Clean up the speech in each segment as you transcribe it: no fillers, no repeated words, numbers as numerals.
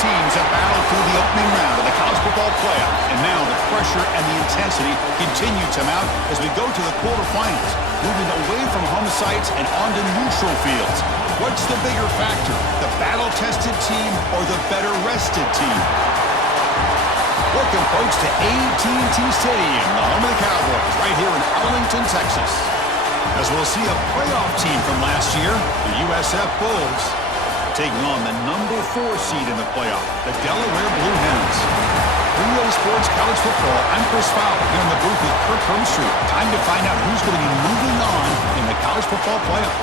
teams have battled through the opening round of the college football playoff, and now the pressure and the intensity continue to mount as we go to the quarterfinals, moving away from home sites and onto neutral fields. What's the bigger factor, the battle-tested team or the better-rested team? Welcome, folks, to AT&T Stadium, the home of the Cowboys, right here in Arlington, Texas. As we'll see a playoff team from last year, the USF Bulls, taking on the number 4 seed in the playoff, the Delaware Blue Hens. 3A Sports College Football, I'm Chris Fowler here in the booth with Kirk Hermstreet. Time to find out who's going to be moving on in the college football playoff.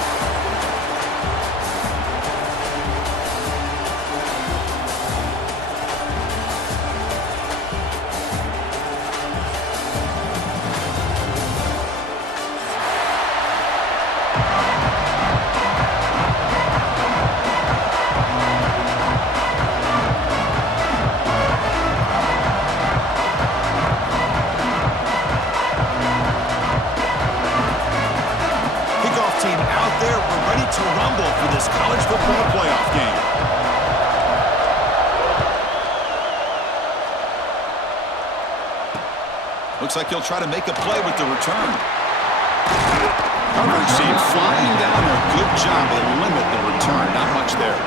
Looks like he'll try to make a play with the return. Coverage team flying down there. Good job. They limit the return. Not much there.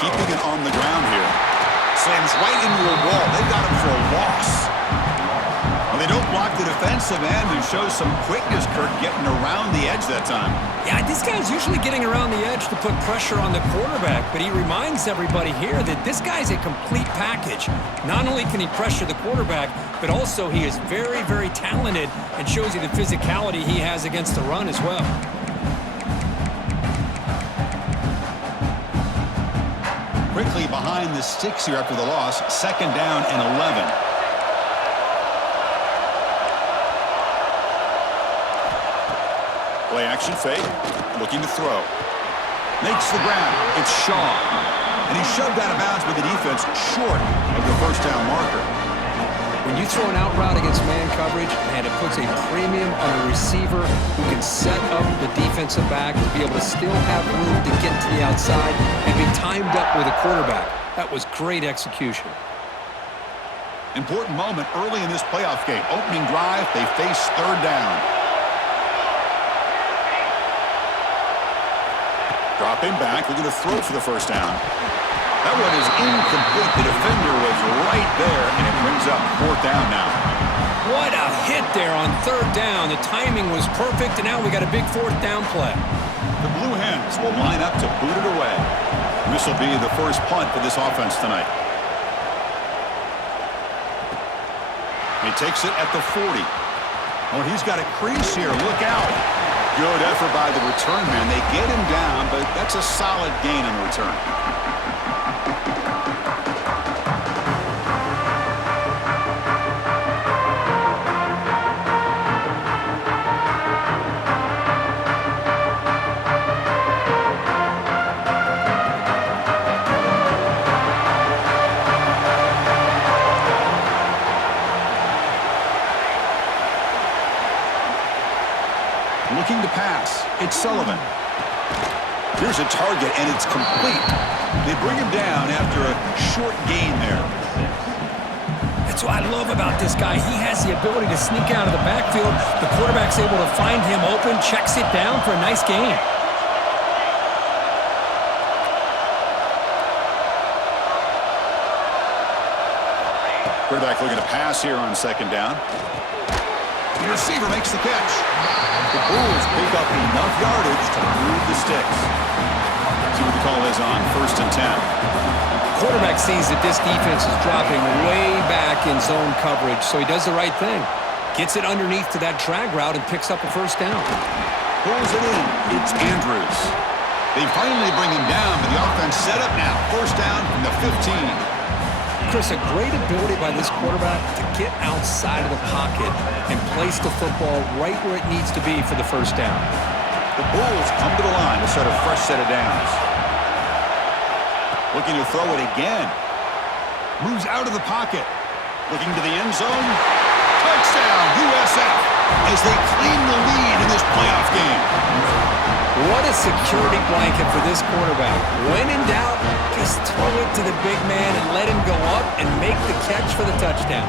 Keeping it on the ground here. Slams right into a wall. They've got him for a loss. Well, they don't block the defensive end and show some quickness, Kirk, getting around the edge that time. Yeah, this guy's usually getting around the edge to put pressure on the quarterback, but he reminds everybody here that this guy's a complete package. Not only can he pressure the quarterback, but also he is very, very talented and shows you the physicality he has against the run as well. Quickly behind the sticks here after the loss. 2nd down and 11. Play action fake. Looking to throw. Makes the grab. It's Shaw. And he's shoved out of bounds with the defense short of the first down marker. When you throw an out route against man coverage, and it puts a premium on a receiver who can set up the defensive back to be able to still have room to get to the outside and be timed up with a quarterback. That was great execution. Important moment early in this playoff game. Opening drive, they face 3rd down. Dropping back, looking to throw for the first down. That one is incomplete. The defender was right there, and it brings up 4th down now. What a hit there on 3rd down. The timing was perfect, and now we got a big 4th down play. The Blue Hens will line up to boot it away. This will be the first punt for this offense tonight. He takes it at the 40. Oh, he's got a crease here. Look out. Good effort by the return man. They get him down, but that's a solid gain on the return. Looking to pass. It's Sullivan. Here's a target, and it's complete. They bring him down after a short gain there. That's what I love about this guy. He has the ability to sneak out of the backfield. The quarterback's able to find him open, checks it down for a nice gain. Quarterback looking to pass here on 2nd down. The receiver makes the catch. The Bulls pick up enough yardage to move the sticks. See what the call is on 1st and 10. Quarterback sees that this defense is dropping way back in zone coverage, so he does the right thing. Gets it underneath to that drag route and picks up a 1st down. Pulls it in. It's Andrews. They finally bring him down, but the offense set up now. First down from the 15. Chris, a great ability by this quarterback to get outside of the pocket and place the football right where it needs to be for the first down. The Bulls come to the line to start a fresh set of downs. Looking to throw it again. Moves out of the pocket. Looking to the end zone. Touchdown, USF, as they claim the lead in this playoff game. What a security blanket for this quarterback. When in doubt, just throw it to the big man and let him go up and make the catch for the touchdown.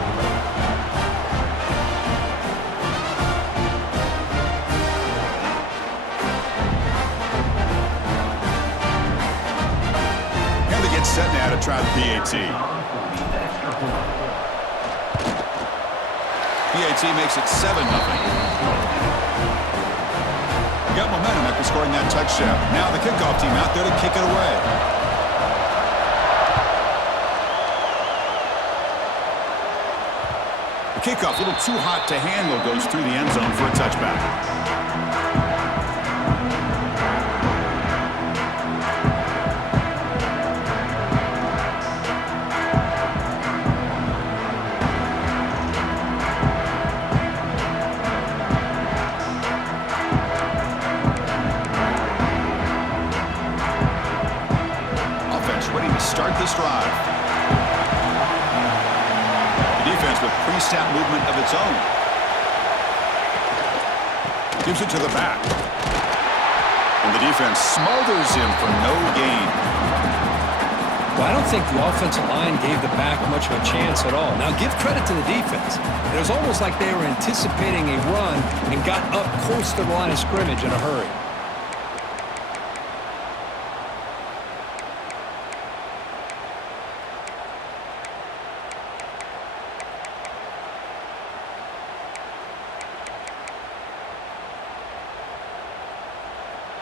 And they get set now to try the PAT. PAT makes it 7-0. Got momentum after scoring that touchdown. Now the kickoff team out there to kick it away. The kickoff, a little too hot to handle, goes through the end zone for a touchback. Start this drive. The defense with pre-snap movement of its own. Gives it to the back. And the defense smothers him for no gain. Well, I don't think the offensive line gave the back much of a chance at all. Now, give credit to the defense. It was almost like they were anticipating a run and got up close to the line of scrimmage in a hurry.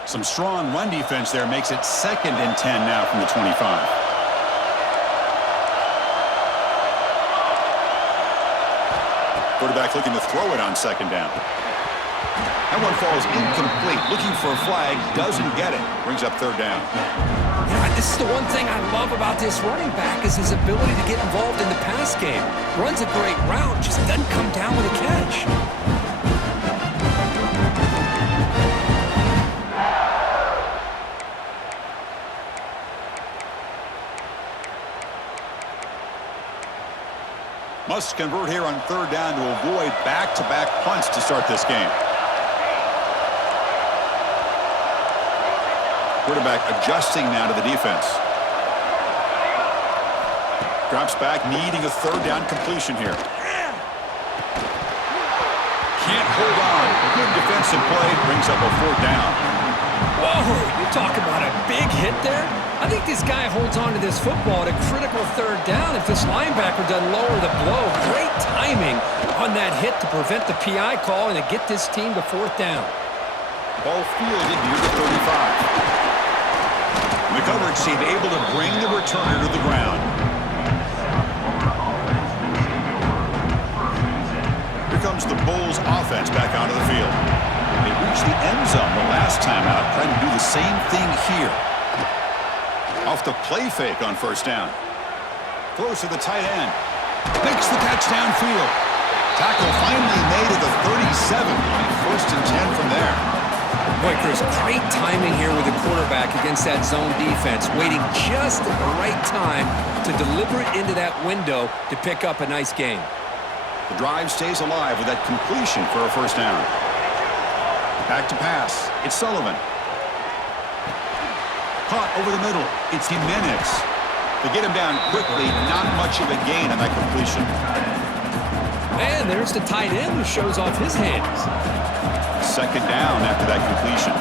Some strong run defense there makes it 2nd and 10 now from the 25. Quarterback looking to throw it on 2nd down. That one falls incomplete. Looking for a flag, doesn't get it. Brings up 3rd down. Yeah, this is the one thing I love about this running back is his ability to get involved in the pass game. Runs a great route, just doesn't come down with a catch. Must convert here on 3rd down to avoid back-to-back punts to start this game. Quarterback adjusting now to the defense. Drops back, needing a 3rd down completion here. Can't hold on. Good defensive play, brings up a 4th down. Whoa, you talk about a big hit there? I think this guy holds on to this football at a critical 3rd down if this linebacker doesn't lower the blow. Great timing on that hit to prevent the PI call and to get this team to 4th down. Ball fielded near the 35. The coverage team able to bring the returner to the ground. Here comes the Bulls offense back onto the field. They reached the end zone the last time out, trying to do the same thing here. Off the play fake on 1st down. Throws to the tight end. Makes the catch downfield. Tackle finally made at the 37. 1st and 10 from there. Boy, Chris, great timing here with the quarterback against that zone defense, waiting just at the right time to deliver it into that window to pick up a nice gain. The drive stays alive with that completion for a 1st down. Back to pass. It's Sullivan. Caught over the middle. It's Jimenez. They get him down quickly. Not much of a gain on that completion. And there's the tight end who shows off his hands. 2nd down after that completion.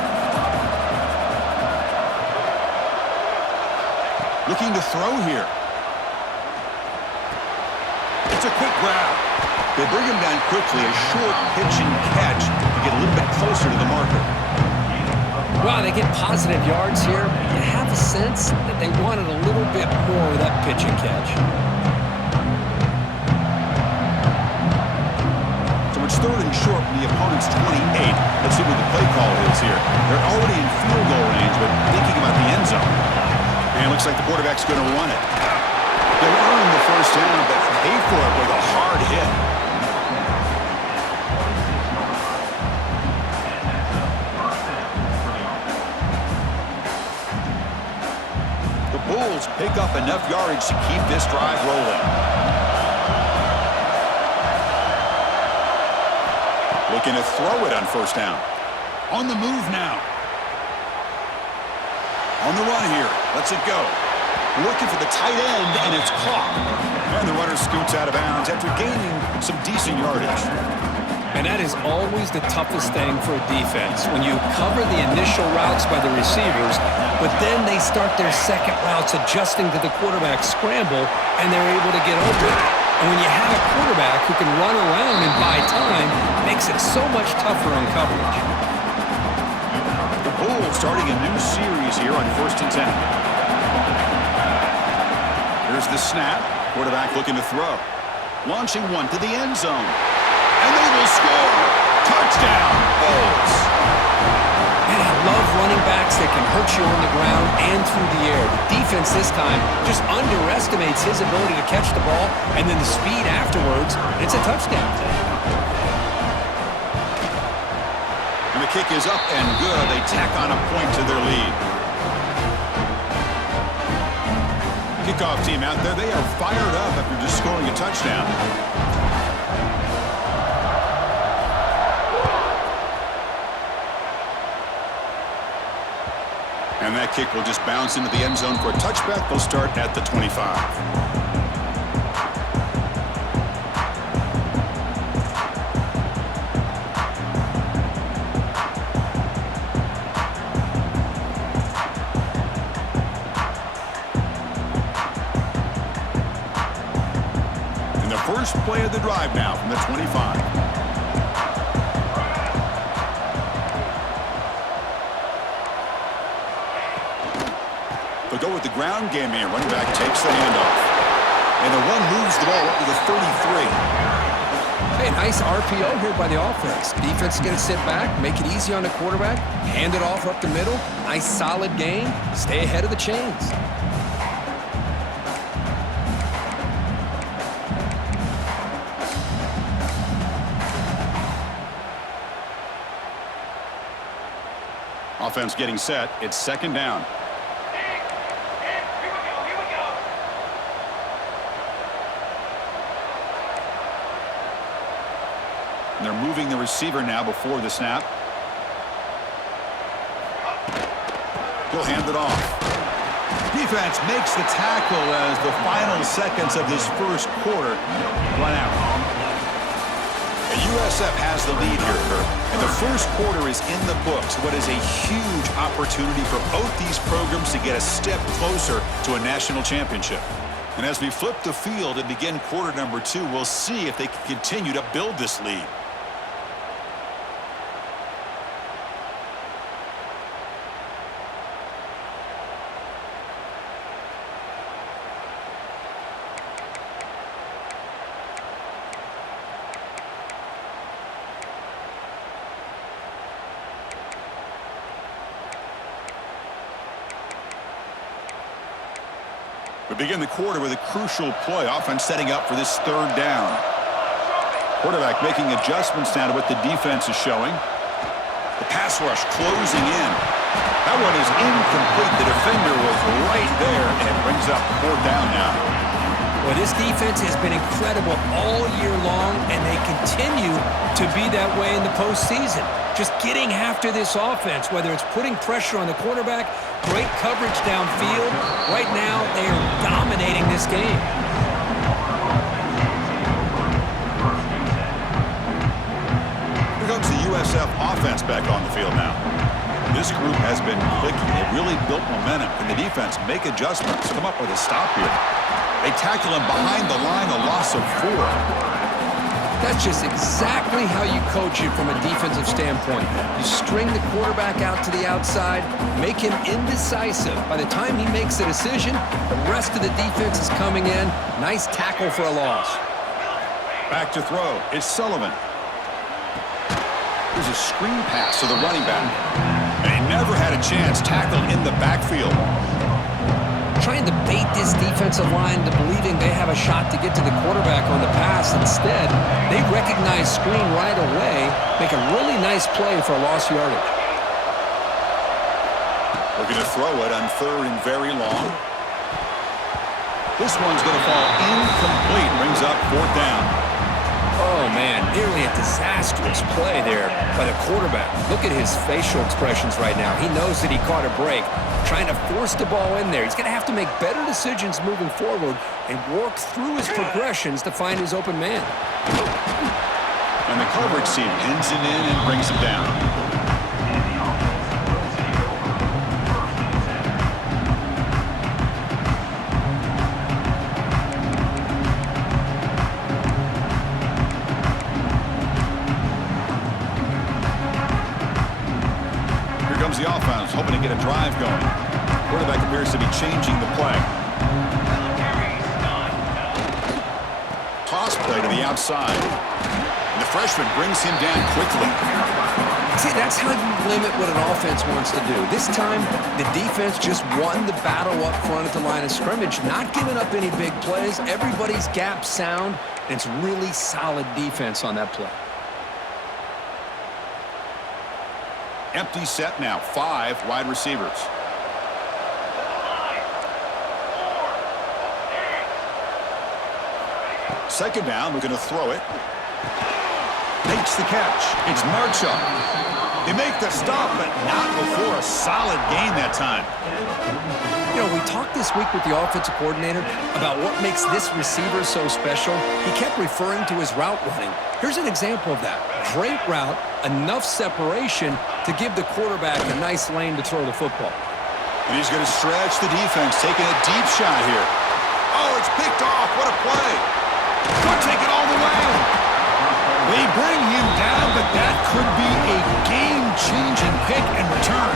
Looking to throw here. It's a quick grab. They bring him down quickly. A short pitch and catch to get a little bit closer to the marker. Wow, they get positive yards here, but you have a sense that they wanted a little bit more with that pitch and catch. So it's 3rd and short from the opponent's 28. Let's see what the play call is here. They're already in field goal range, but thinking And it looks like the quarterback's going to run it. They'll earn the first down, but pay for it with a hard hit. The Bulls pick up enough yardage to keep this drive rolling. Looking to throw it on first down. On the move now. On the run here. Lets it go. Looking for the tight end, and it's caught. And the runner scoots out of bounds after gaining some decent yardage. And that is always the toughest thing for a defense, when you cover the initial routes by the receivers, but then they start their second routes adjusting to the quarterback scramble, and they're able to get open. And when you have a quarterback who can run around and buy time, it makes it so much tougher on coverage. The Bulls starting a new series here on 1st and 10. Here's the snap. Quarterback looking to throw. Launching one to the end zone. And they will score. Touchdown, Bulls. And I love running backs that can hurt you on the ground and through the air. The defense this time just underestimates his ability to catch the ball, and then the speed afterwards, and it's a touchdown. And the kick is up and good. They tack on a point to their lead. Kickoff team out there, they are fired up after just scoring a touchdown. And that kick will just bounce into the end zone for a touchback. They'll start at the 25. First play of the drive now from the 25. They'll go with the ground game here. Running back takes the handoff. And the one moves the ball up to the 33. Hey, nice RPO here by the offense. Defense is going to sit back, make it easy on the quarterback, hand it off up the middle. Nice solid game. Stay ahead of the chains. Offense getting set. It's second down. And they're moving the receiver now before the snap. He'll hand it off. Defense makes the tackle as the final seconds of this first quarter run out. USF has the lead here, Kirk, and the first quarter is in the books. What is a huge opportunity for both these programs to get a step closer to a national championship. And as we flip the field and begin quarter number 2, we'll see if they can continue to build this lead. We begin the quarter with a crucial play. Offense setting up for this third down. Quarterback making adjustments now to what the defense is showing. The pass rush closing in. That one is incomplete. The defender was right there, and it brings up fourth down now. Well, this defense has been incredible all year long, and they continue to be that way in the postseason. Just getting after this offense, whether it's putting pressure on the quarterback, great coverage downfield. Right now, they are dominating this game. Here comes the USF offense back on the field now. This group has been clicking. They really built momentum. Can the defense make adjustments? Come up with a stop here. They tackle him behind the line, a loss of 4. That's just exactly how you coach it from a defensive standpoint. You string the quarterback out to the outside, make him indecisive. By the time he makes the decision, the rest of the defense is coming in. Nice tackle for a loss. Back to throw. It's Sullivan. There's a screen pass to the running back. And he never had a chance. Tackled in the backfield. trying to bait this defensive line to believing they have a shot to get to the quarterback on the pass. Instead, they recognize screen right away, make a really nice play for a lost yardage. Looking to throw it on 3rd and very long. This one's going to fall incomplete. Brings up 4th down. Oh, man, nearly a disastrous play there by the quarterback. Look at his facial expressions right now. He knows that he caught a break, trying to force the ball in there. He's going to have to make better decisions moving forward and work through his progressions to find his open man. And the coverage team pins him in and brings him down. The offense hoping to get a drive going. Quarterback appears to be changing the play. Toss play to the outside. And the freshman brings him down quickly. See, that's how you limit what an offense wants to do. This time, the defense just won the battle up front at the line of scrimmage, not giving up any big plays. Everybody's gap sound, and it's really solid defense on that play. Empty set now, 5 wide receivers. Second down, we're going to throw it. Makes the catch. It's Marshall. They make the stop, but not before a solid gain that time. You know, we talked this week with the offensive coordinator about what makes this receiver so special. He kept referring to his route running. Here's an example of that. Great route, enough separation to give the quarterback a nice lane to throw the football. And he's going to stretch the defense, taking a deep shot here. Oh, it's picked off. What a play. Could take it all the way. They bring him down, but that could be a game-changing pick and return.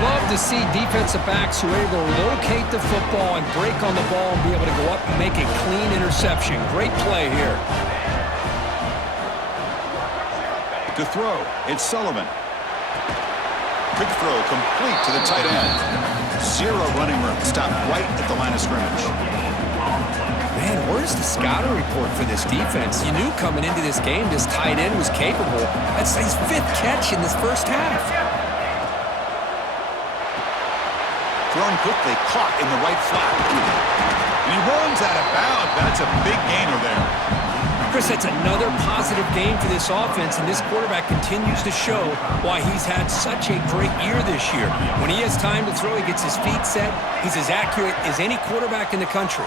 Love to see defensive backs who are able to locate the football and break on the ball and be able to go up and make a clean interception. Great play here. To throw, it's Sullivan. Quick throw complete to the tight end. 0 running room. Stopped right at the line of scrimmage. Man, where's the scouting report for this defense? You knew coming into this game this tight end was capable. That's his 5th catch in this first half. Thrown quickly, caught in the right flat. And he runs out of bounds. That's a big gainer there. Chris, that's another positive game for this offense, and this quarterback continues to show why he's had such a great year this year. When he has time to throw, he gets his feet set. He's as accurate as any quarterback in the country.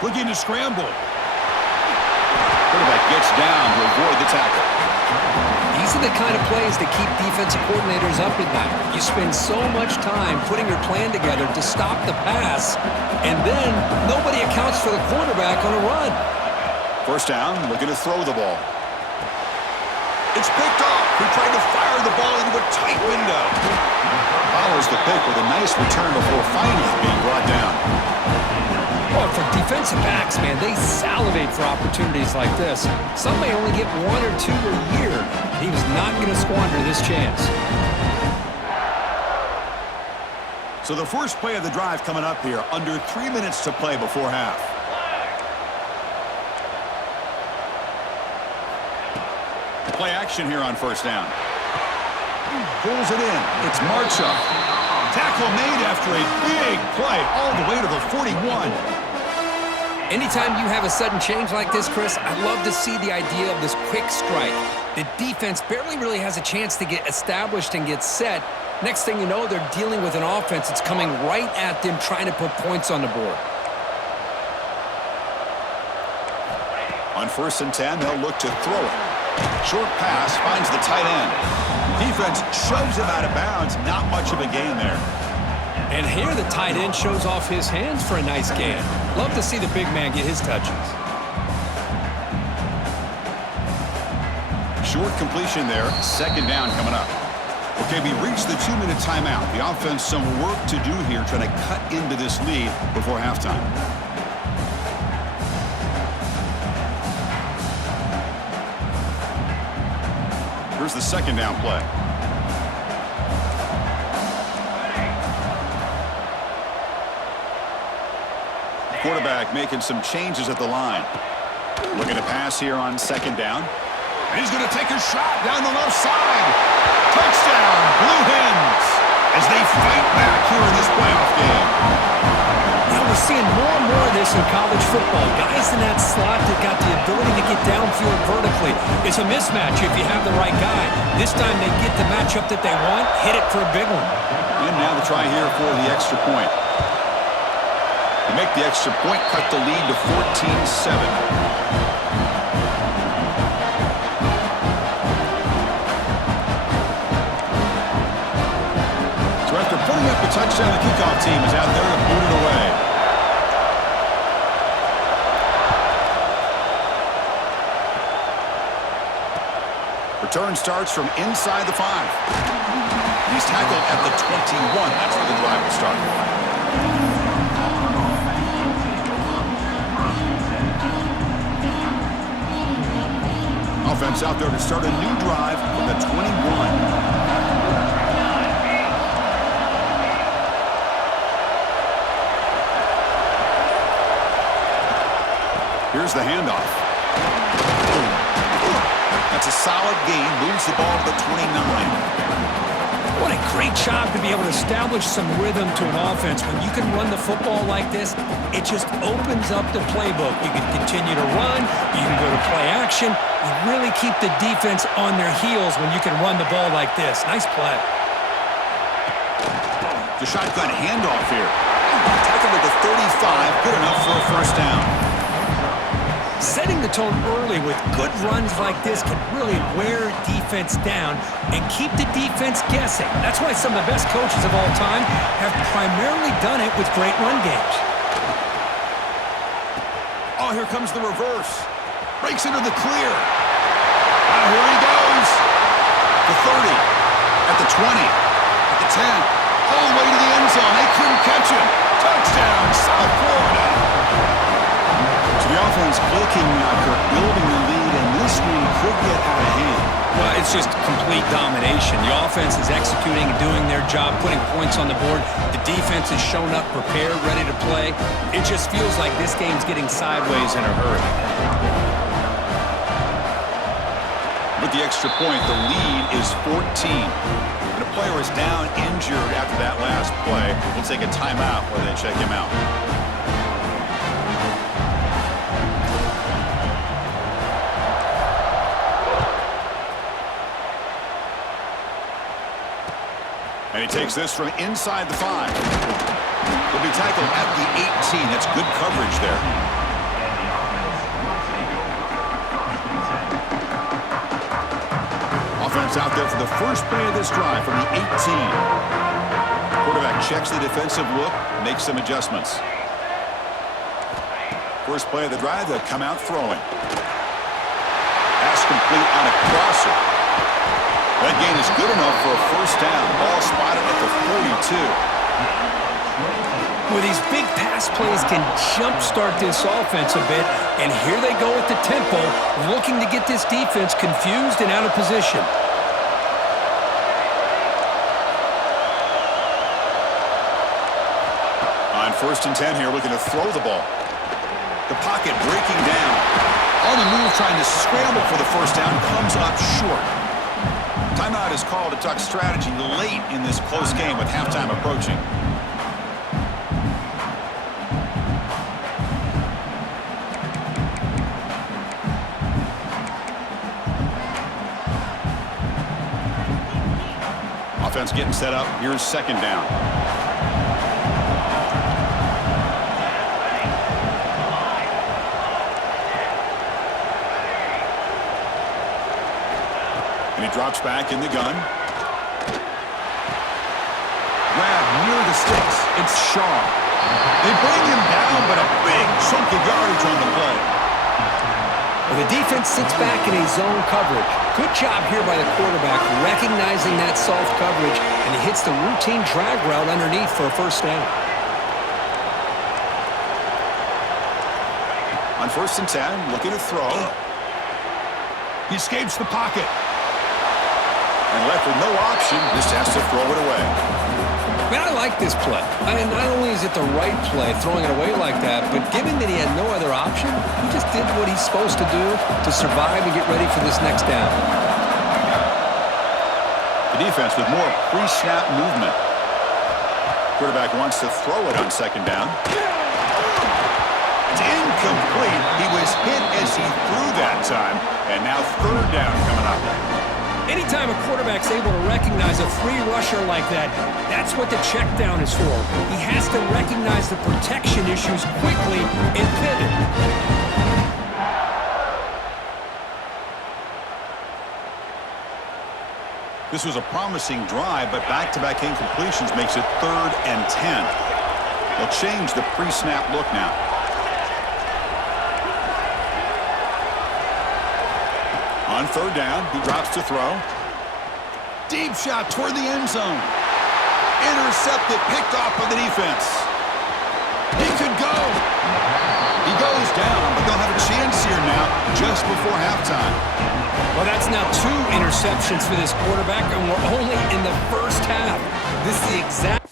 Looking to scramble. Quarterback gets down to avoid the tackle. These are the kind of plays that keep defensive coordinators up at night. You spend so much time putting your plan together to stop the pass, and then nobody accounts for the quarterback on a run. First down, looking to throw the ball. It's picked off. He tried to fire the ball into a tight window. Follows the pick with a nice return before finally being brought down. Well, for defensive backs, man, they salivate for opportunities like this. Some may only get 1 or 2 a year. He was not going to squander this chance. So the first play of the drive coming up here, under 3 minutes to play before half. Play action here on first down. Pulls it in. It's Marshall. Tackle made after a big play all the way to the 41. Anytime you have a sudden change like this, Chris, I love to see the idea of this quick strike. The defense barely really has a chance to get established and get set. Next thing you know, they're dealing with an offense that's coming right at them, trying to put points on the board. On 1st and 10, they'll look to throw it. Short pass finds the tight end. Defense shoves him out of bounds. Not much of a gain there. And here the tight end shows off his hands for a nice gain. Love to see the big man get his touches. Short completion there. Second down coming up. Okay, we reached the 2-minute timeout. The offense some work to do here, trying to cut into this lead before halftime. Here's the second down play. quarterback making some changes at the line. Looking to pass here on second down. And he's going to take a shot down the left side. Touchdown, Blue Hens, as they fight back here in this playoff game. Now we're seeing more and more of this in college football. Guys in that slot that got the ability to get downfield vertically. It's a mismatch if you have the right guy. This time they get the matchup that they want, hit it for a big one. And now the try here for the extra point. They make the extra point, cut the lead to 14-7. Putting up the touchdown, the kickoff team is out there to boot it away. Return starts from inside the 5. He's tackled at the 21. That's where the drive will start. Offense out there to start a new drive from the 21. Here's the handoff. That's a solid gain. Moves the ball to the 29. What a great job to be able to establish some rhythm to an offense. When you can run the football like this, it just opens up the playbook. You can continue to run. You can go to play action. You really keep the defense on their heels when you can run the ball like this. Nice play. The shotgun handoff here. Tackled at the 35. Good enough for a first down. Setting the tone early with good runs like this can really wear defense down and keep the defense guessing. That's why some of the best coaches of all time have primarily done it with great run games. Oh, here comes the reverse. Breaks into the clear. Now here he goes. The 30, at the 20, at the 10, all the way to the end zone. They couldn't catch him. Touchdown, South Florida. The offense clicking after building the lead, and this one could get out of hand. Well, it's just complete domination. The offense is executing and doing their job, putting points on the board. The defense has shown up, prepared, ready to play. It just feels like this game's getting sideways in a hurry. With the extra point, the lead is 14. And a player is down injured after that last play. We'll take a timeout while they check him out. And he takes this from inside the 5. He'll be tackled at the 18. That's good coverage there. Offense out there for the first play of this drive from the 18. Quarterback checks the defensive look, makes some adjustments. First play of the drive, they'll come out throwing. Pass complete on a crosser. That gain is good enough for a first down. Ball spotted at the 42. Well, these big pass plays can jumpstart this offense a bit, and here they go at the tempo, looking to get this defense confused and out of position. On 1st and 10 here, looking to throw the ball. The pocket breaking down. On the move, trying to scramble for the first down, comes up short. Timeout is called to talk strategy late in this close game with halftime approaching. Offense getting set up. Here's second down. And he drops back in the gun. Grab near the sticks. It's Shaw. They bring him down, but a big chunk of yardage on the play. Well, the defense sits back in a zone coverage. Good job here by the quarterback, recognizing that soft coverage, and he hits the routine drag route underneath for a first down. On 1st and 10, looking to throw. He escapes the pocket. And left with no option, just has to throw it away. Man, I like this play. And not only is it the right play, throwing it away like that, but given that he had no other option, he just did what he's supposed to do to survive and get ready for this next down. The defense with more pre-snap movement. Quarterback wants to throw it on second down. It's incomplete. He was hit as he threw that time, and now third down coming up. Anytime a quarterback's able to recognize a free rusher like that, that's what the check down is for. He has to recognize the protection issues quickly and pivot. This was a promising drive, but back-to-back incompletions makes it 3rd and 10. They'll change the pre-snap look now. On third down, he drops to throw. Deep shot toward the end zone. Intercepted, picked off by the defense. He could go. He goes down, but they'll have a chance here now just before halftime. Well, that's now 2 interceptions for this quarterback, and we're only in the first half. This is the exact...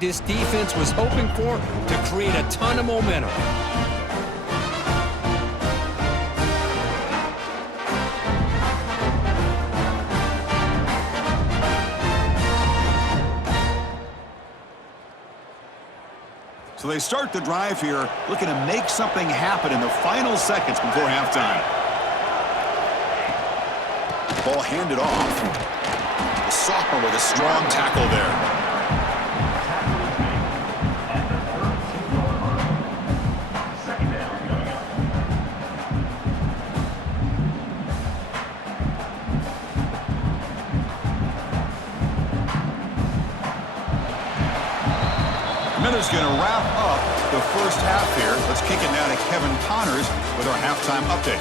this defense was hoping for to create a ton of momentum. So they start the drive here, looking to make something happen in the final seconds before halftime. Ball handed off. The sophomore with a strong tackle there. Is going to wrap up the first half here. Let's kick it now to Kevin Connors with our halftime update.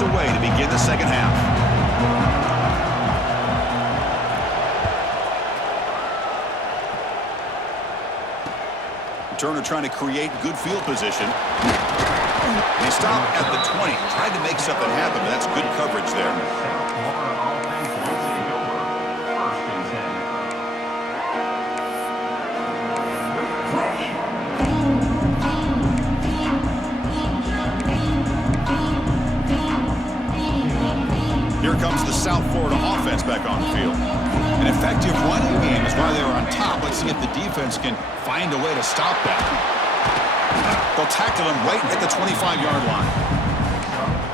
Away to begin the second half. Turner trying to create good field position. They stop at the 20. Tried to make something happen, but that's good coverage there. Here comes the South Florida offense back on the field. An effective running game is why they were on top. Let's see if the defense can find a way to stop that. They'll tackle him right at the 25-yard line.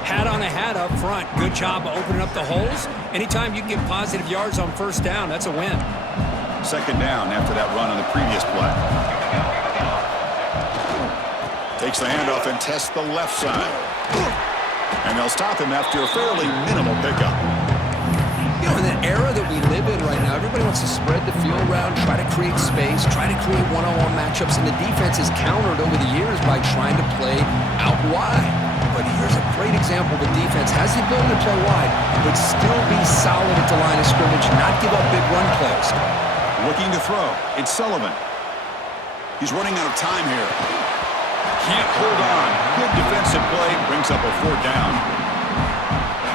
Hat on a hat up front. Good job of opening up the holes. Anytime you can get positive yards on first down, that's a win. Second down after that run on the previous play. Takes the handoff and tests the left side. And they'll stop him after a fairly minimal pickup. You know, in the era that we live in right now, everybody wants to spread the field around, try to create space, try to create one-on-one matchups, and the defense is countered over the years by trying to play out wide. But here's a great example. The defense has the ability to play wide, but still be solid at the line of scrimmage, not give up big run plays. Looking to throw. It's Sullivan. He's running out of time here. Can't hold on. Good defensive play. Brings up a fourth down.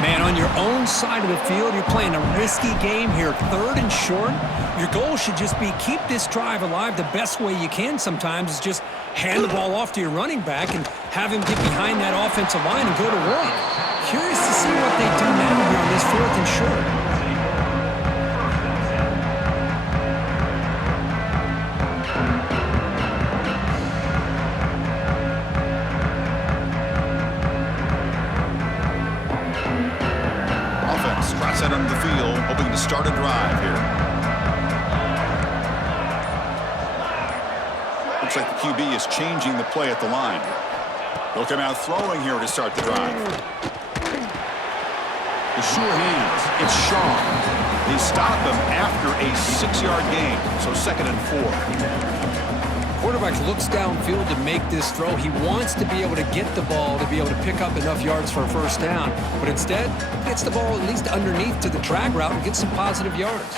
Man, on your own side of the field, you're playing a risky game here. Third and short. Your goal should just be keep this drive alive. The best way you can sometimes is just hand the ball off to your running back and have him get behind that offensive line and go to work. Curious to see what they do now here on this fourth and short. Set under the field, hoping to start a drive here. Looks like the QB is changing the play at the line. He'll come out throwing here to start the drive. The sure hands. It's Shaw. They stop him after a 6-yard gain, so second and 4. Quarterback looks downfield to make this throw. He wants to be able to get the ball to be able to pick up enough yards for a first down, but instead gets the ball at least underneath to the drag route and gets some positive yards.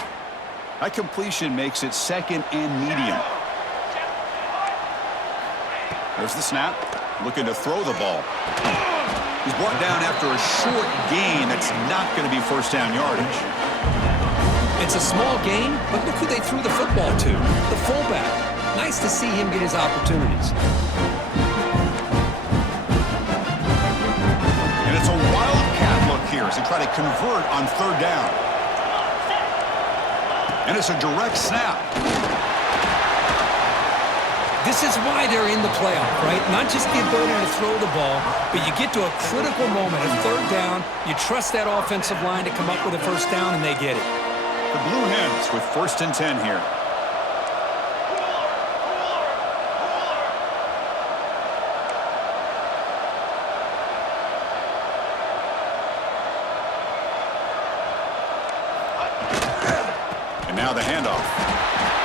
That completion makes it second and medium. There's the snap. Looking to throw the ball. He's brought down after a short gain. That's not going to be first down yardage. It's a small gain, but look who they threw the football to, the fullback. Nice to see him get his opportunities. And it's a wildcat look here as they try to convert on third down. And it's a direct snap. This is why they're in the playoff, right? Not just the ability to throw the ball, but you get to a critical moment, a third down, you trust that offensive line to come up with a first down, and they get it. The Blue Hens with first and 10 here. And now the handoff.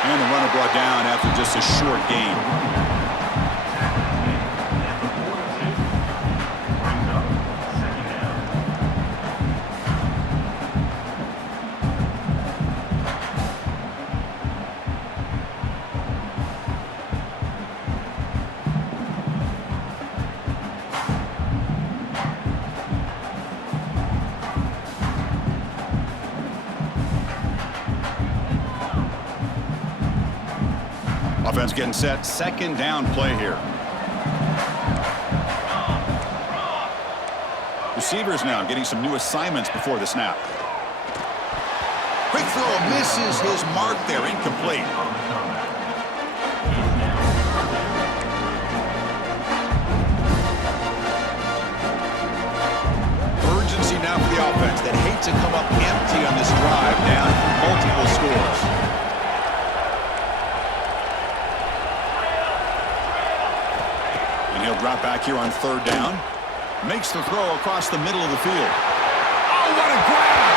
And the runner brought down after just a short gain. Offense getting set. Second down play here. Receivers now getting some new assignments before the snap. Quick throw misses his mark there. Incomplete. Urgency now for the offense that hate to come up empty on this drive, down multiple scores. He'll drop back here on third down. Makes the throw across the middle of the field. Oh, what a grab!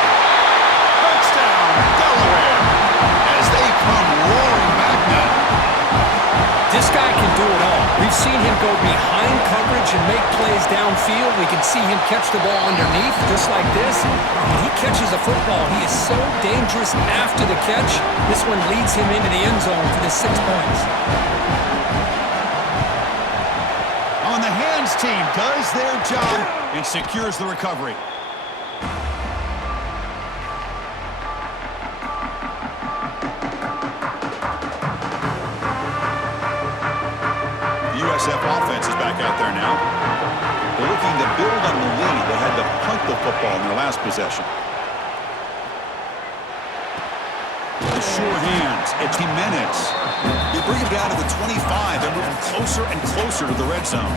Touchdown, Delaware! As they come roaring back now. This guy can do it all. We've seen him go behind coverage and make plays downfield. We can see him catch the ball underneath, just like this. When he catches a football, he is so dangerous after the catch. This one leads him into the end zone for the 6 points. On the hands team does their job and secures the recovery. The USF offense is back out there now. They're looking to build on the lead. They had to punt the football in their last possession. The sure hands. It's minutes. They bring it down to the 25. They're moving closer and closer to the red zone.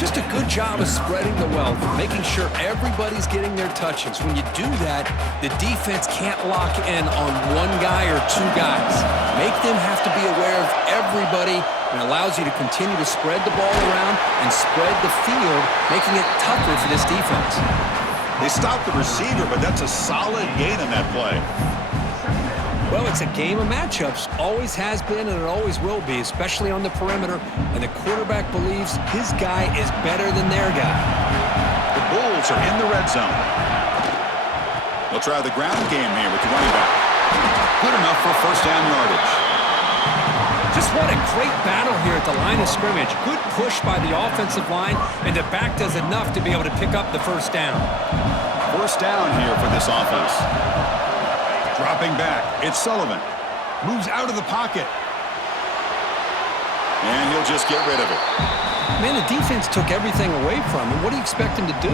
Just a good job of spreading the wealth, making sure everybody's getting their touches. When you do that, the defense can't lock in on one guy or two guys. Make them have to be aware of everybody, and allows you to continue to spread the ball around and spread the field, making it tougher for this defense. They stopped the receiver, but that's a solid gain on that play. Well, it's a game of matchups. Always has been, and it always will be, especially on the perimeter. And the quarterback believes his guy is better than their guy. The Bulls are in the red zone. They'll try the ground game here with the running back. Good enough for first down yardage. Just what a great battle here at the line of scrimmage. Good push by the offensive line, and the back does enough to be able to pick up the first down. First down here for this offense. Dropping back, it's Sullivan. Moves out of the pocket. And he'll just get rid of it. Man, the defense took everything away from him. What do you expect him to do?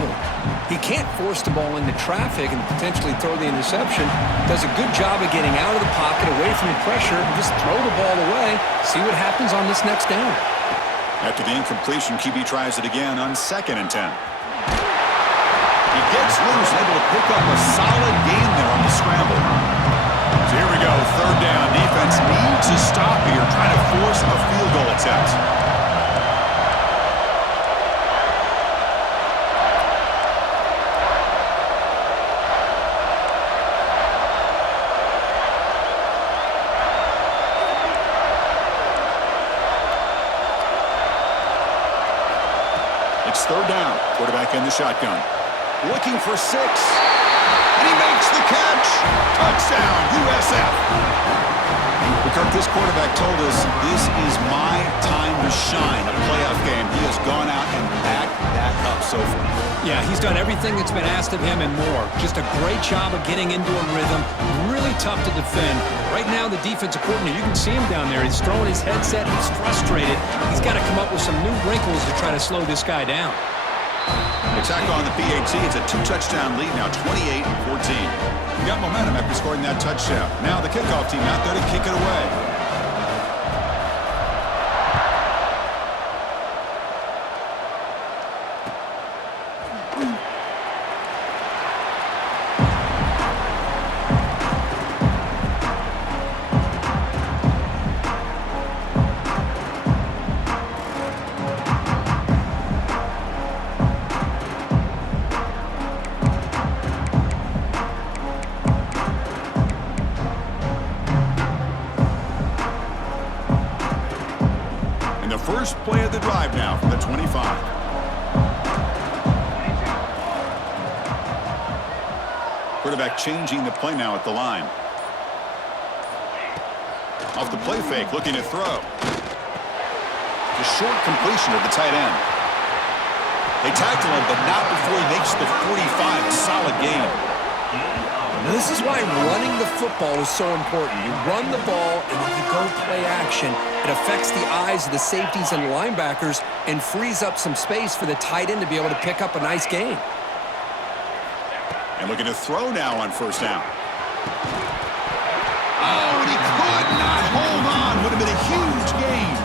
He can't force the ball into traffic and potentially throw the interception. Does a good job of getting out of the pocket, away from the pressure, and just throw the ball away. See what happens on this next down. After the incompletion, QB tries it again on 2nd and 10. He gets loose, able to pick up a solid gain there on the scramble. So here we go, 3rd down. Defense needs a stop here, trying to force a field goal attempt. It's 3rd down. Quarterback in the shotgun. Looking for 6. And he makes the catch. Touchdown, USF. Because this quarterback told us this is my time to shine. A playoff game. He has gone out and backed that up so far. Yeah, he's done everything that's been asked of him and more. Just a great job of getting into a rhythm. Really tough to defend. Right now, the defensive coordinator, you can see him down there. He's throwing his headset. He's frustrated. He's got to come up with some new wrinkles to try to slow this guy down. Attack on the PAT. It's a 2-touchdown lead now, 28-14. We got momentum after scoring that touchdown. Now the kickoff team out there to kick it away. First play of the drive now from the 25. Quarterback changing the play now at the line. Off the play fake, looking to throw. The short completion of the tight end. They tackle him, but not before he makes the 45. A solid gain. Now, this is why running the football is so important. You run the ball, and then you go play action. It affects the eyes of the safeties and linebackers and frees up some space for the tight end to be able to pick up a nice gain. And looking to throw now on first down. Oh, and he could not hold on. Would have been a huge gain.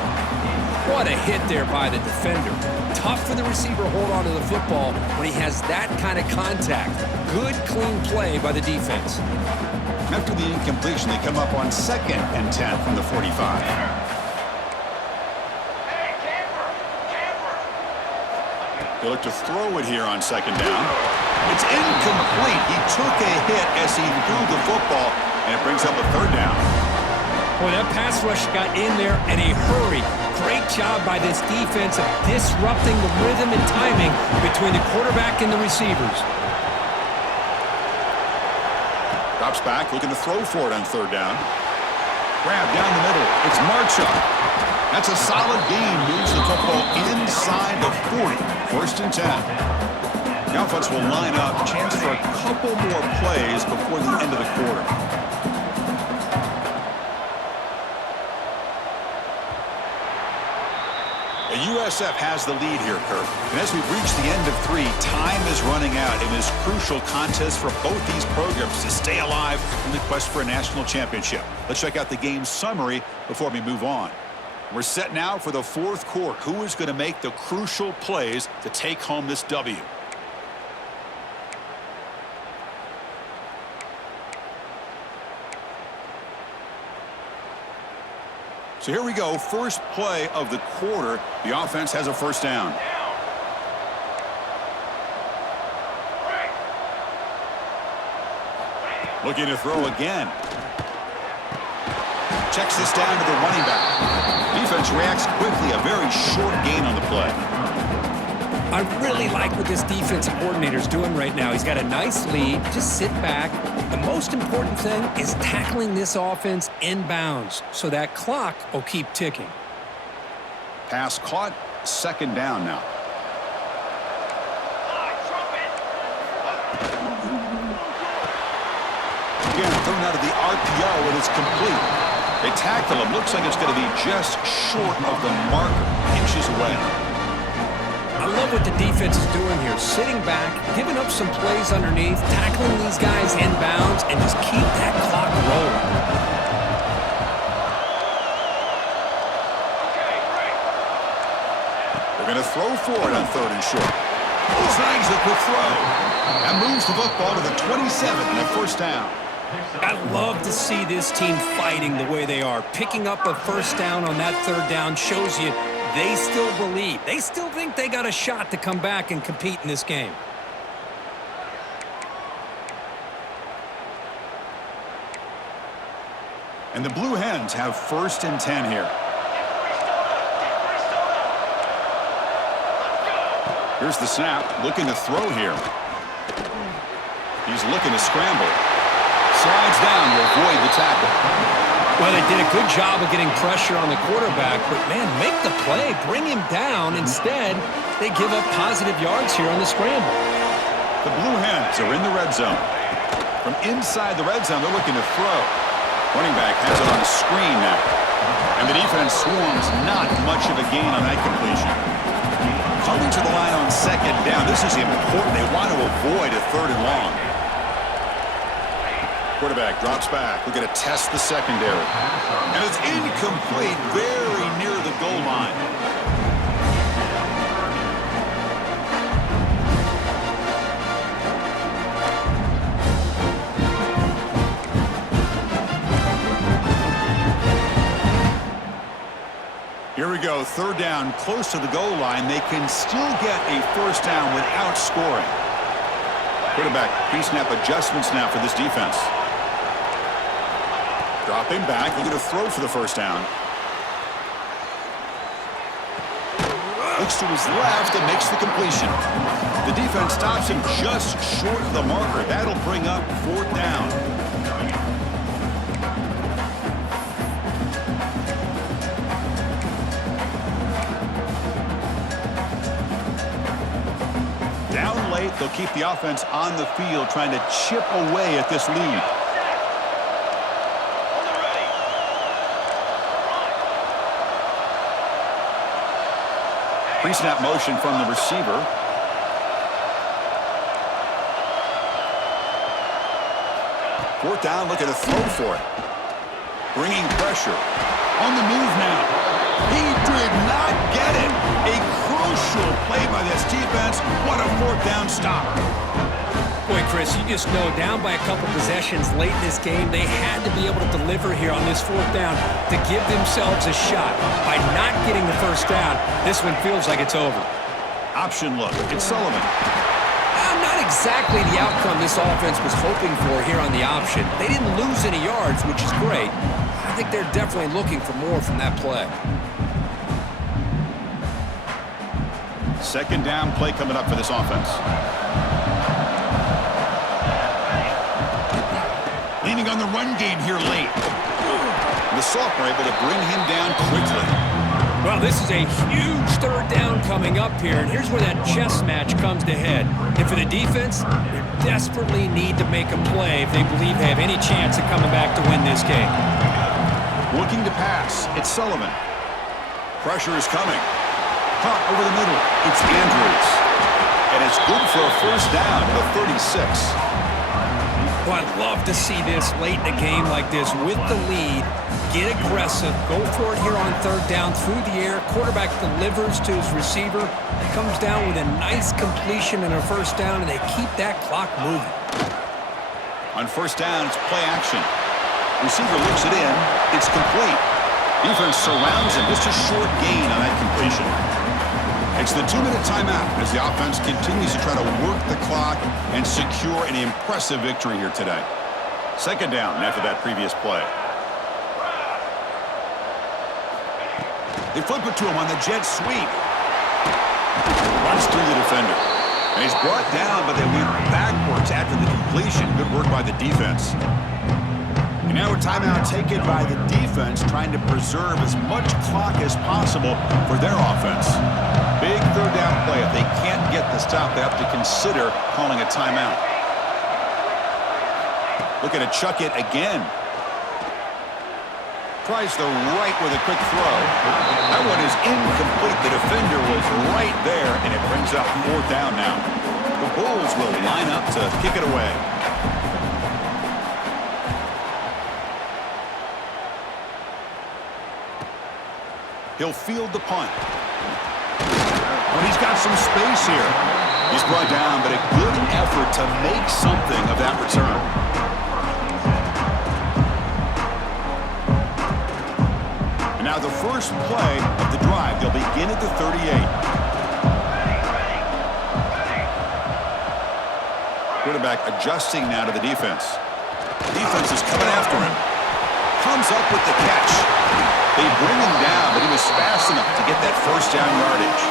What a hit there by the defender. Tough for the receiver to hold on to the football when he has that kind of contact. Good, clean play by the defense. After the incompletion, they come up on 2nd and 10 from the 45. They look to throw it here on 2nd down. It's incomplete. He took a hit as he threw the football, and it brings up a 3rd down. Boy, that pass rush got in there in a hurry. Great job by this defense of disrupting the rhythm and timing between the quarterback and the receivers. Drops back, looking to throw for it on 3rd down. Grab down the middle. It's Marchuk. That's a solid gain. Moves the football inside the 40. 1st and 10. The offense will line up. Chance for a couple more plays before the end of the quarter. A USF has the lead here, Kirk. And as we've reached the end of 3, time is running out in this crucial contest for both these programs to stay alive in the quest for a national championship. Let's check out the game summary before we move on. We're set now for the 4th quarter. Who is going to make the crucial plays to take home this W? So here we go, first play of the quarter. The offense has a first down. Looking to throw again. Checks this down to the running back. Defense reacts quickly, a very short gain on the play. I really like what this defensive coordinator's doing right now. He's got a nice lead. Just sit back. The most important thing is tackling this offense inbounds so that clock will keep ticking. Pass caught, second down now. Again, thrown out of the RPO, and it's complete. They tackle him. Looks like it's going to be just short of the marker, inches away. I love what the defense is doing here. Sitting back, giving up some plays underneath, tackling these guys inbounds, and just keep that clock rolling. They're going to throw for it on 3rd and short. Snags the quick throw. And moves the football to the 27 and a first down. I love to see this team fighting the way they are. Picking up a first down on that 3rd down shows you they still believe. They still think they got a shot to come back and compete in this game. And the Blue Hens have 1st and 10 here. Here's the snap, looking to throw here. He's looking to scramble. Slides down to avoid the tackle. Well, they did a good job of getting pressure on the quarterback, but, man, make the play. Bring him down. Instead, they give up positive yards here on the scramble. The Blue Hens are in the red zone. From inside the red zone, they're looking to throw. Running back has it on a screen now. And the defense swarms, not much of a gain on that completion. Coming to the line on 2nd down. This is important. They want to avoid a 3rd and long. Quarterback drops back. We're going to test the secondary. And it's incomplete, very near the goal line. Here we go, 3rd down, close to the goal line. They can still get a first down without scoring. Quarterback, pre-snap adjustments now for this defense. Dropping back, looking to throw for the first down. Looks to his left and makes the completion. The defense stops him just short of the marker. That'll bring up 4th down. Down late, they'll keep the offense on the field, trying to chip away at this lead. Pre-snap motion from the receiver. Fourth down, looking to throw for it. Bringing pressure. On the move now. He did not get it. A crucial play by this defense. What a 4th down stop. Boy, Chris, you just know down by a couple possessions late in this game, they had to be able to deliver here on this 4th down to give themselves a shot. By not getting the first down, this one feels like it's over. Option look. It's Sullivan. Not exactly the outcome this offense was hoping for here on the option. They didn't lose any yards, which is great. I think they're definitely looking for more from that play. 2nd down play coming up for this offense. Leaning on the run game here late. And the sophomore able to bring him down quickly. Well, this is a huge 3rd down coming up here, and here's where that chess match comes to head. And for the defense, they desperately need to make a play if they believe they have any chance of coming back to win this game. Looking to pass. It's Sullivan. Pressure is coming. caught over the middle. It's Andrews. And it's good for a first down at the 36. Well, I'd love to see this late in a game like this with the lead. Get aggressive. Go for it here on third down through the air. Quarterback delivers to his receiver. Comes down with a nice completion and a first down, and they keep that clock moving. On first down, it's play action. Receiver looks it in. It's complete. Defense surrounds him. Just a short gain on that completion. It's the 2-minute timeout as the offense continues to try to work the clock and secure an impressive victory here today. Second down after that previous play. They flip it to him on the jet sweep. Runs through the defender. And he's brought down, but they went backwards after the completion. Good work by the defense. And now a timeout taken by the defense, trying to preserve as much clock as possible for their offense. Big third down play. If they can't get the stop, they have to consider calling a timeout. Looking to chuck it again. Tries the right with a quick throw. That one is incomplete. The defender was right there, and it brings up fourth down now. The Bulls will line up to kick it away. He'll field the punt. Oh, he's got some space here. He's brought down, but a good effort to make something of that return. And now the first play of the drive. They'll begin at the 38. Quarterback adjusting now to the defense. Defense is coming after him. Comes up with the catch. They bring him down, but he was fast enough to get that first down yardage.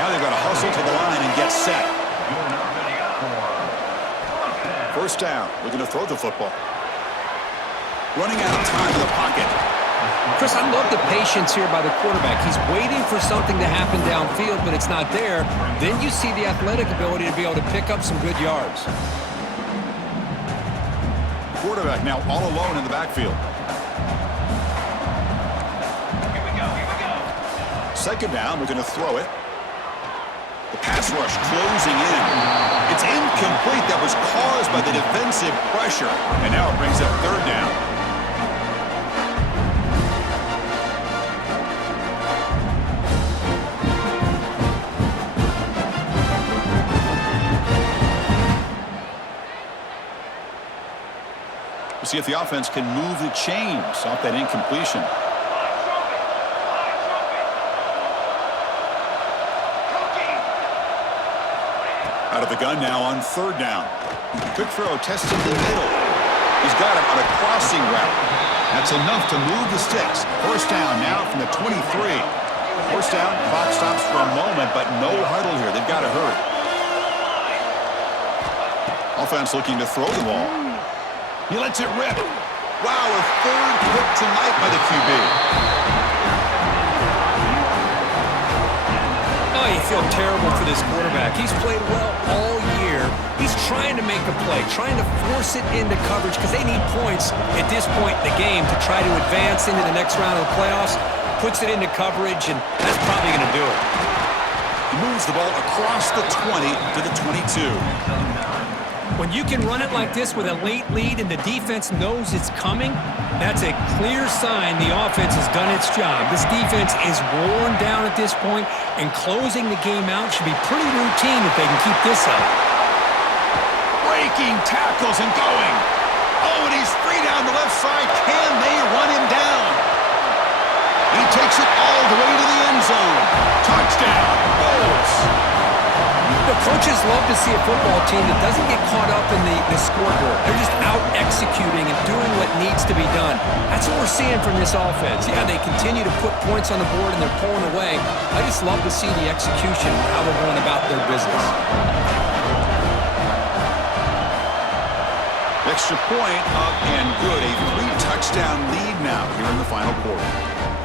Now they've got to hustle to the line and get set. First down, looking to throw the football. Running out of time in the pocket. Chris, I love the patience here by the quarterback. He's waiting for something to happen downfield, but it's not there. Then you see the athletic ability to be able to pick up some good yards. Quarterback now all alone in the backfield. Second down, we're going to throw it. The pass rush closing in. It's incomplete. That was caused by the defensive pressure. And now it brings up third down. We'll see if the offense can move the chains off that incompletion. Out of the gun now on third down. Quick throw testing the middle. He's got him on a crossing route. That's enough to move the sticks. First down now from the 23. First down, clock stops for a moment, but no huddle here. They've got to hurry. Offense looking to throw the ball. He lets it rip. Wow, a third pick tonight by the QB. Oh, you feel terrible for this quarterback. He's played well all year. He's trying to make a play, trying to force it into coverage because they need points at this point in the game to try to advance into the next round of the playoffs. Puts it into coverage, and that's probably going to do it. He moves the ball across the 20 to the 22. When you can run it like this with a late lead and the defense knows it's coming, that's a clear sign the offense has done its job. This defense is worn down at this point, and closing the game out should be pretty routine if they can keep this up. Breaking tackles and going. Oh, and he's free down the left side. Can they run him down? He takes it all the way to the end zone. Touchdown, Bulls. The coaches love to see a football team that doesn't get caught up in the scoreboard. They're just out executing and doing what needs to be done. That's what we're seeing from this offense. Yeah, they continue to put points on the board and they're pulling away. I just love to see the execution and how they're going about their business. Extra point up and good. A 3-touchdown lead now here in the final quarter.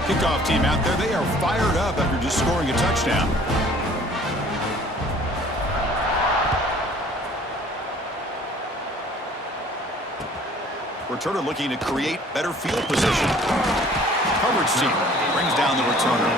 Kickoff team out there. They are fired up after just scoring a touchdown. Returner looking to create better field position. Coverage team brings down the returner.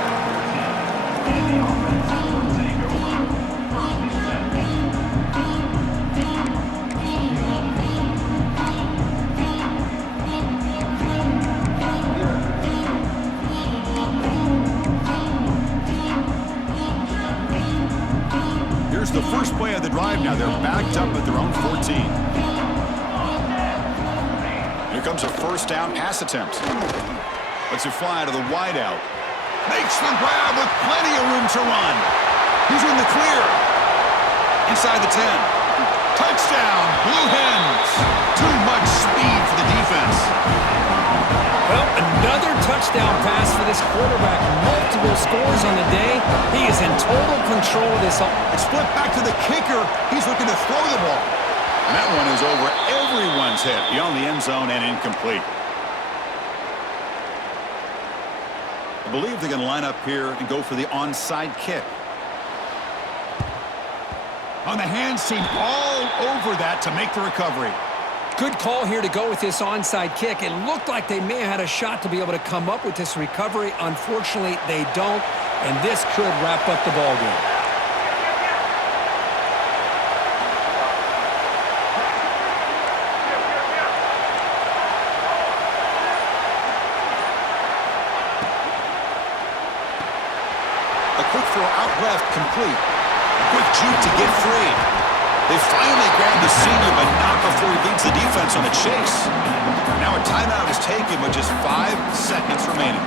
away on the drive now. They're backed up at their own 14. Here comes a first down pass attempt. Lets it fly to the wideout. Makes the grab with plenty of room to run. He's in the clear. Inside the 10. Touchdown, Blue Hens. Too much speed for the defense. Well, another touchdown pass for this quarterback. Multiple scores on the day. He is in total control of this. It's flipped back to the kicker. He's looking to throw the ball. And that one is over everyone's head, beyond the end zone and incomplete. I believe they're going to line up here and go for the onside kick. On the hands team, all over that to make the recovery. Good call here to go with this onside kick. It looked like they may have had a shot to be able to come up with this recovery. Unfortunately, they don't, and this could wrap up the ball game. A quick throw out left, complete. A quick juke to get free. They finally grabbed the senior, but not before he leads the defense on a chase. Now a timeout is taken with just 5 seconds remaining.